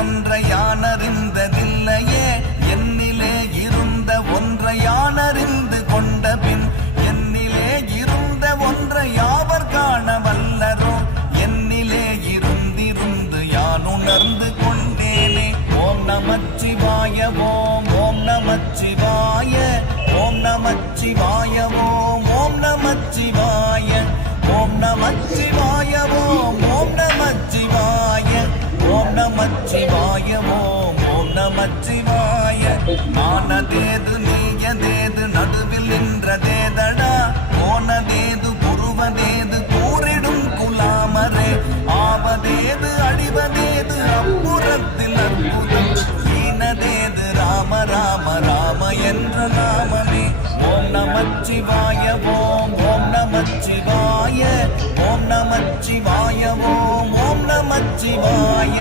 ஒன்றை யானறிந்ததில்லையே என்னிலே இருந்த ஒன்றை யானறிந்து கொண்ட பின் என்னிலே இருந்த ஒன்றை யாவர் காண வல்லரோ என்னிலே இருந்திருந்து யான் உணர்ந்து கொண்டேனே. ஓம் நமச்சிவாய ஓம் ஓம் நமச்சிவாய ஓம் நமச்சிவாய ஓம் ஓம் நமச்சிவாய ஓம் நமச்சிவாய ஓம் ஓம் நமச்சிவாய ஓம் நமச்சிவாய ஓம் ஓம் நமச்சிவாய. ஆனதேது நீயதேது நடுவில் நின்றதேதடா போனதேது புருவதேது கூறிடும் குலாமரே ஆவதேது அடிவதேது அப்புறத்தில் அற்புதம் ஈனதேது ராம ராம ராம என்ற நாமமே. ஓம் நமச்சிவாய ஓம் ஓம் நமச்சிவாய ஓம் நமச்சிவாய ஓம் ஓம் நமச்சிவாய.